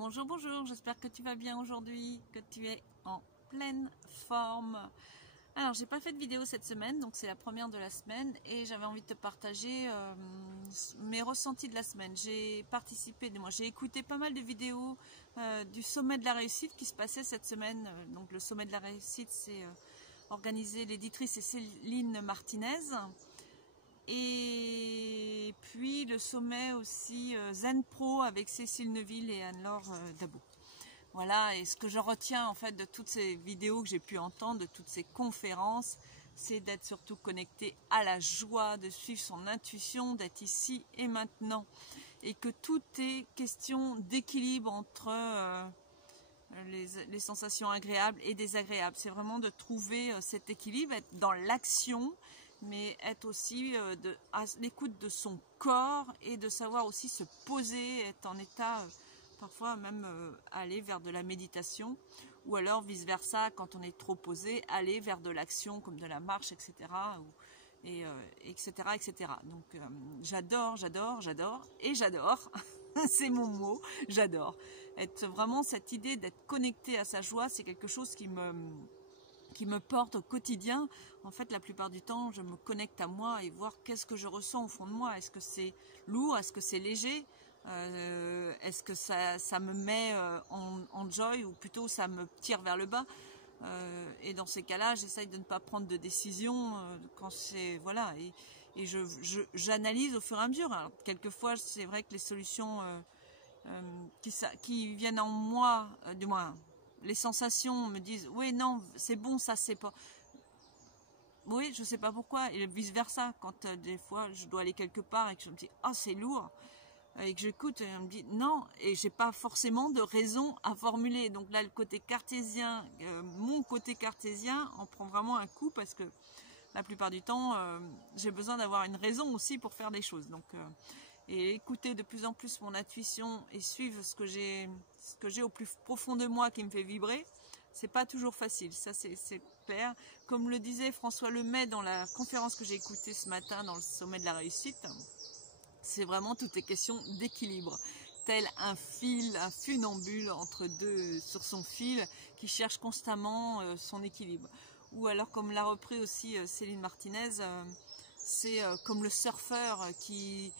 Bonjour, bonjour, j'espère que tu vas bien aujourd'hui, que tu es en pleine forme. Alors, j'ai pas fait de vidéo cette semaine, donc c'est la première de la semaine et j'avais envie de te partager mes ressentis de la semaine. J'ai participé, j'ai écouté pas mal de vidéos du sommet de la réussite qui se passait cette semaine. Donc, le sommet de la réussite, c'est organisé l'éditrice et Céline Martinez. Et puis le sommet aussi Zen Pro avec Cécile Neuville et Anne-Laure Dabo. Voilà, et ce que je retiens en fait de toutes ces vidéos que j'ai pu entendre, de toutes ces conférences, c'est d'être surtout connecté à la joie, de suivre son intuition, d'être ici et maintenant. Et que tout est question d'équilibre entre les sensations agréables et désagréables. C'est vraiment de trouver cet équilibre, être dans l'action, mais être aussi à l'écoute de son corps et de savoir aussi se poser, être en état, parfois même aller vers de la méditation, ou alors vice versa, quand on est trop posé, aller vers de l'action comme de la marche, etc. Etc. etc. Donc j'adore, c'est mon mot, j'adore. Être vraiment cette idée d'être connecté à sa joie, c'est quelque chose qui me porte au quotidien. En fait, la plupart du temps, je me connecte à moi et voir qu'est-ce que je ressens au fond de moi. Est-ce que c'est lourd? Est-ce que c'est léger? Est-ce que ça me met en joy ou plutôt ça me tire vers le bas? Et dans ces cas-là, j'essaye de ne pas prendre de décision quand c'est... Voilà. Et j'analyse au fur et à mesure. Alors, quelquefois, c'est vrai que les solutions qui viennent en moi, du moins... Les sensations me disent oui, non, c'est bon, ça c'est pas. Oui, je sais pas pourquoi, et vice versa, quand des fois je dois aller quelque part et que je me dis ah, c'est lourd, et que j'écoute et on me dit non, et j'ai pas forcément de raison à formuler. Donc là, le côté cartésien, mon côté cartésien en prend vraiment un coup parce que la plupart du temps, j'ai besoin d'avoir une raison aussi pour faire des choses. Donc et écouter de plus en plus mon intuition et suivre ce que j'ai au plus profond de moi qui me fait vibrer, c'est pas toujours facile, ça c'est clair. Comme le disait François Lemay dans la conférence que j'ai écoutée ce matin dans le sommet de la réussite, c'est vraiment toutes les questions d'équilibre, tel un fil, un funambule entre deux, sur son fil, qui cherche constamment son équilibre. Ou alors comme l'a repris aussi Céline Martinez, c'est comme le surfeur qui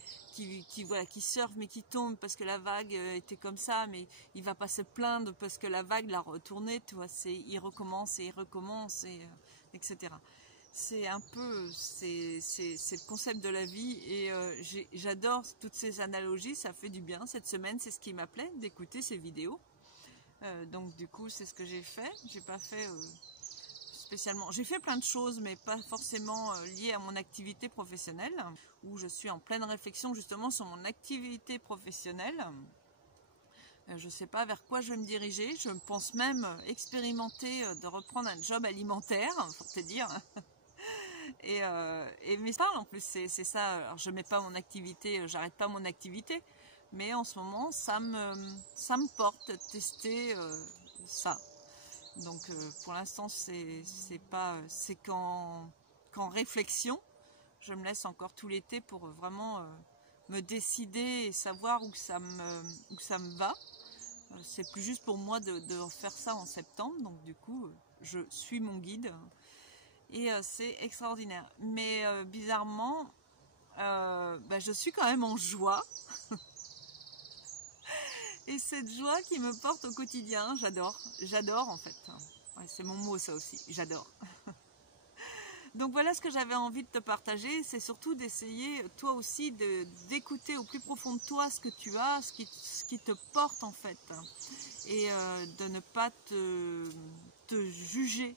surfe mais qui tombe parce que la vague était comme ça, mais il va pas se plaindre parce que la vague l'a retourné, tu vois, il recommence et il recommence, etc. C'est un peu, c'est le concept de la vie et j'adore toutes ces analogies, ça fait du bien. Cette semaine, c'est ce qui m'appelait d'écouter ces vidéos. Donc du coup, c'est ce que j'ai fait. J'ai pas fait spécialement. J'ai fait plein de choses, mais pas forcément liées à mon activité professionnelle, où je suis en pleine réflexion justement sur mon activité professionnelle. Je ne sais pas vers quoi je vais me diriger. Je pense même expérimenter de reprendre un job alimentaire, pour te dire. Mais ça, en plus, c'est ça. Alors, je mets pas mon activité, j'arrête pas mon activité, mais en ce moment, ça me porte tester ça. Donc pour l'instant c'est qu'en réflexion. Je me laisse encore tout l'été pour vraiment me décider et savoir où ça me va. C'est plus juste pour moi de faire ça en septembre, donc du coup je suis mon guide et c'est extraordinaire. Mais bizarrement, je suis quand même en joie. Et cette joie qui me porte au quotidien, j'adore en fait. Ouais, c'est mon mot ça aussi, j'adore. Donc voilà ce que j'avais envie de te partager, c'est surtout d'essayer toi aussi d'écouter au plus profond de toi ce que tu as, ce qui te porte en fait. Et de ne pas te juger,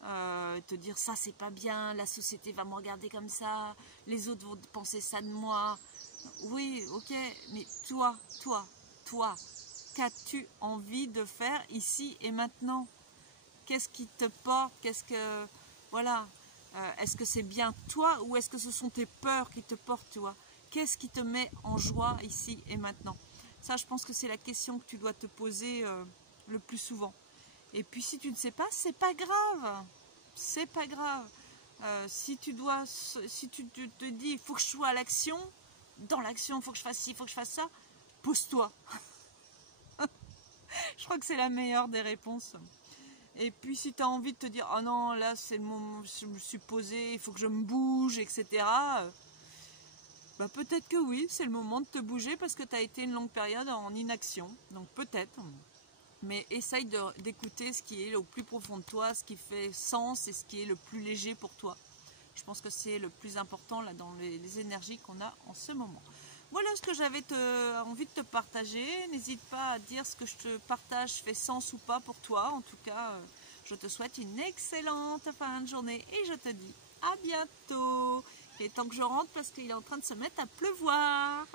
te dire ça c'est pas bien, la société va me regarder comme ça, les autres vont penser ça de moi. Oui, ok, mais toi, qu'as-tu envie de faire ici et maintenant? Qu'est-ce qui te porte? Voilà. Est-ce que c'est bien toi ou est-ce que ce sont tes peurs qui te portent, toi? Qu'est-ce qui te met en joie ici et maintenant? Ça, je pense que c'est la question que tu dois te poser le plus souvent. Et puis, si tu ne sais pas, c'est pas grave. C'est pas grave. Si tu te dis, il faut que je sois à l'action, dans l'action, il faut que je fasse ci, il faut que je fasse ça, pose-toi. Je crois que c'est la meilleure des réponses. Et puis si tu as envie de te dire, oh non, là c'est le moment, je me suis posée, il faut que je me bouge, etc. Bah, peut-être que oui, c'est le moment de te bouger parce que tu as été une longue période en inaction. Donc peut-être. Mais essaye d'écouter ce qui est au plus profond de toi, ce qui fait sens et ce qui est le plus léger pour toi. Je pense que c'est le plus important là dans les énergies qu'on a en ce moment. Voilà ce que j'avais envie de te partager. N'hésite pas à dire ce que je te partage fait sens ou pas pour toi. En tout cas, je te souhaite une excellente fin de journée et je te dis à bientôt. Il est temps que je rentre parce qu'il est en train de se mettre à pleuvoir.